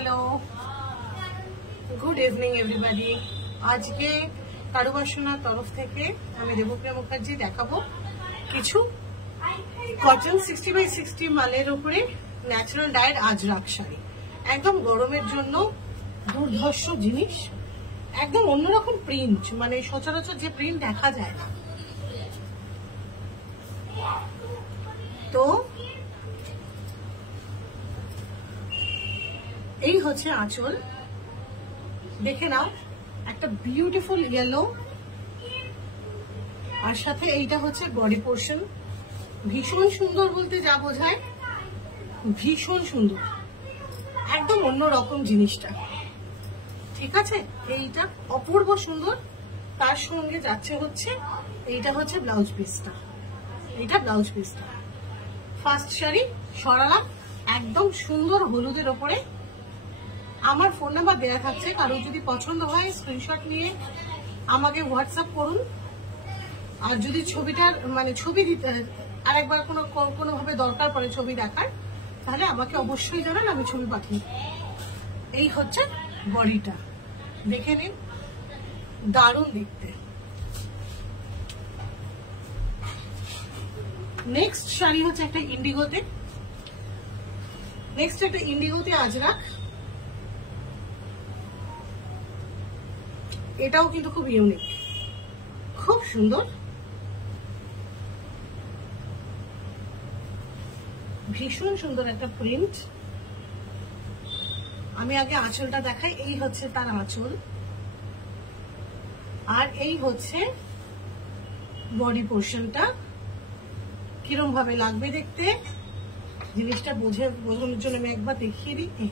Hello good evening everybody. आज के কারুবাসনার তরফ থেকে আমি দেবপ্রিয়া মুখার্জি দেখাবো কিছু কটন 60x60 মালের উপরে ন্যাচারাল ডাইড আজরাক শাড়ি। একদম গরমের জন্য দুর্ধর্ষ জিনিস, একদম অন্যরকম প্রিন্ট, মানে সচরাচর যে প্রিন্ট দেখা যায় না। তো এই হচ্ছে আঁচল, দেখে নাও একটা বিউটিফুল ইয়েলো, আর সাথে এইটা হচ্ছে বডি পোর্শন। ভীষণ সুন্দর বলতে যা বোঝায় ভীষণ সুন্দর, একদম অন্যরকম জিনিসটা, ঠিক আছে। এইটা অপূর্ব সুন্দর। তার সঙ্গে যাচ্ছে হচ্ছে এইটা হচ্ছে ব্লাউজ পিসটা, এইটা ব্লাউজ পিসটা। ফার্স্ট শাড়ি সরালাম একদম সুন্দর হলুদের ওপরে। আমার ফোন নাম্বার দেওয়া থাকছে, কারো যদি পছন্দ হয় স্ক্রিনশট নিয়ে আমাকে হোয়াটসঅ্যাপ করুন। আর যদি ছবিটার মানে ছবি দিতে আরেকবার কোনোভাবে দরকার পড়ে ছবি দেখার, তাহলে আমাকে অবশ্যই জানান, আমি ছবি পাঠিয়ে। এই হচ্ছে বডিটা, দেখে নিন, দারুণ দেখতে। নেক্সট শাড়ি হচ্ছে একটা ইন্ডিগোতে, আজরাক। এটাও কিন্তু খুব ইউনিক, খুব সুন্দর, ভীষণ সুন্দর একটা প্রিন্ট। আমি আগে আঁচলটা দেখাই। এই হচ্ছে তার আঁচল, আর এই হচ্ছে বডি পোর্শনটা। কিরম ভাবে লাগবে দেখতে জিনিসটা বোঝানোর জন্য আমি একবার দেখিয়ে দিই।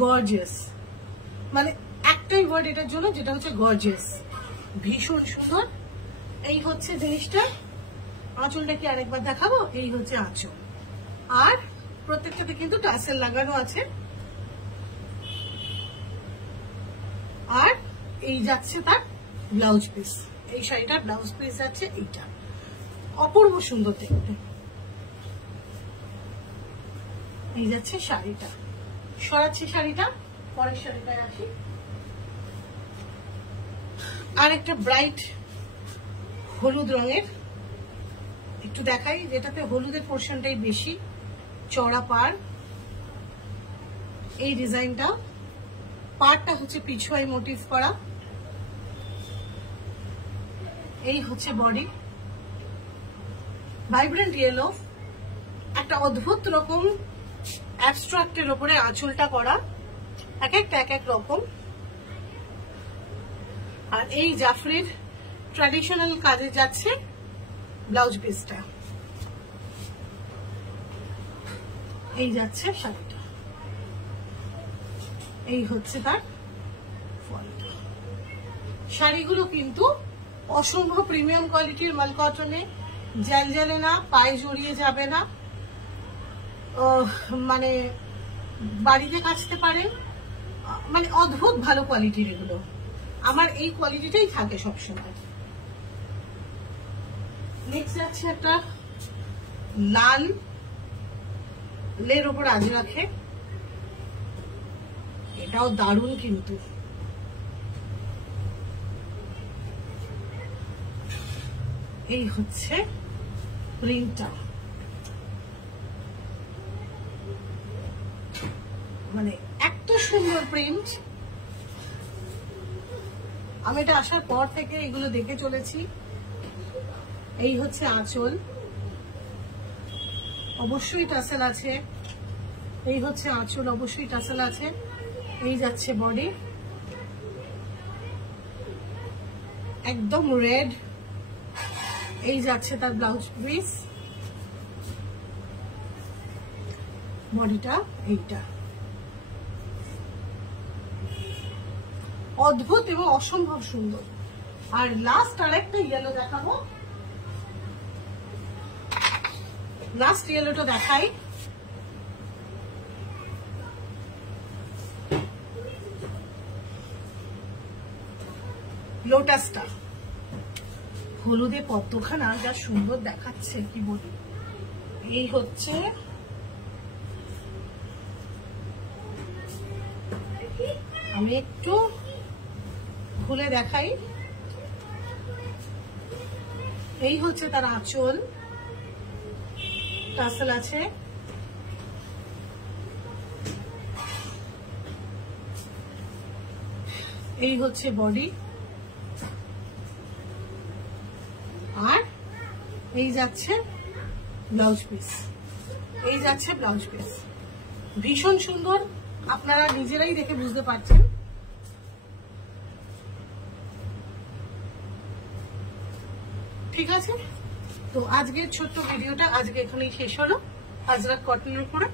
গর্জিয়াস, মানে একটাই ওয়ার্ড এটার জন্য, যেটা হচ্ছে গর্জিয়াস, ভীষণ সুন্দর। এই হচ্ছে জিনিসটা। আঁচলটা কি আরেকবার দেখাবো? এই হচ্ছে আঁচল, আর প্রত্যেকটাতে কিন্তু টাসেল লাগানো আছে। আর এই যাচ্ছে তার ব্লাউজ পিস, এই শাড়িটার ব্লাউজ পিস যাচ্ছে এইটা, অপূর্ব সুন্দর দেখতে। এই যাচ্ছে শাড়িটা, সরাচ্ছি শাড়িটা, পরের শাড়িটায় আসি। আর একটা ব্রাইট হলুদ রঙের একটু দেখাই, যেটাতে হলুদের পোর্শনটাই বেশি, চড়া পার। এই ডিজাইনটা, পারটা হচ্ছে পিছুয়াই মোটিভ করা। এই হচ্ছে বডি, ভাইব্রেন্ট ইয়েলো, একটা অদ্ভুত রকম অ্যাবস্ট্রাক্টের উপরে আঁচলটা করা, এক একটা এক এক রকম। আর এই জাফরির ট্র্যাডিশনাল কাজে যাচ্ছে ব্লাউজ পিসটা। এই যাচ্ছে শাড়িটা, এই হচ্ছে তার ফলটা। শাড়িগুলো কিন্তু অসম্ভব প্রিমিয়াম কোয়ালিটির মাল কটনে, জ্যালে না, পায়ে জড়িয়ে যাবে না, মানে বাড়িতে কাচতে পারেন, মানে অদ্ভুত ভালো কোয়ালিটির এগুলো। আমার এই কোয়ালিটিটাই থাকে সবসময়। নেক্সট যাচ্ছে একটা লাল লের উপর আজরাকে, এটাও দারুণ কিন্তু। এই হচ্ছে প্রিন্টটা, মানে এত সুন্দর প্রিন্ট। আমি এটা আসার পর থেকে এগুলো দেখে চলেছি। এই হচ্ছে আঁচল, অবশ্যই টাসেল আছে। এই হচ্ছে আঁচল, অবশ্যই টাসেল আছে। এই যাচ্ছে বডি, একদম রেড। এই যাচ্ছে তার ব্লাউজ পিস, বডিটা এইটা, অদ্ভুত এবং অসম্ভব সুন্দর। আর লাস্ট আরেকটা ইয়েলো দেখাবো, লাস্ট ইয়েলোটা দেখাই। লোটাসটা হলুদে পদ্মখানা যা সুন্দর দেখাচ্ছে কি বলি। এই হচ্ছে আমি একটু খুলে দেখাই। এই হচ্ছে তার আঁচল, টাসেল আছে, এই হচ্ছে বডি, আর এই যাচ্ছে ব্লাউজ পিস, এই যাচ্ছে ব্লাউজ পিস। ভীষণ সুন্দর, আপনারা নিজেরাই দেখে বুঝতে পারছেন। ঠিক আছে, তো আজকের ছোট্ট ভিডিওটা আজকে এখানেই শেষ হলো। আজরাক কটনের উপরে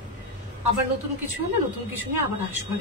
আবার নতুন কিছু হলে নতুন কিছু নিয়ে আবার আসবো।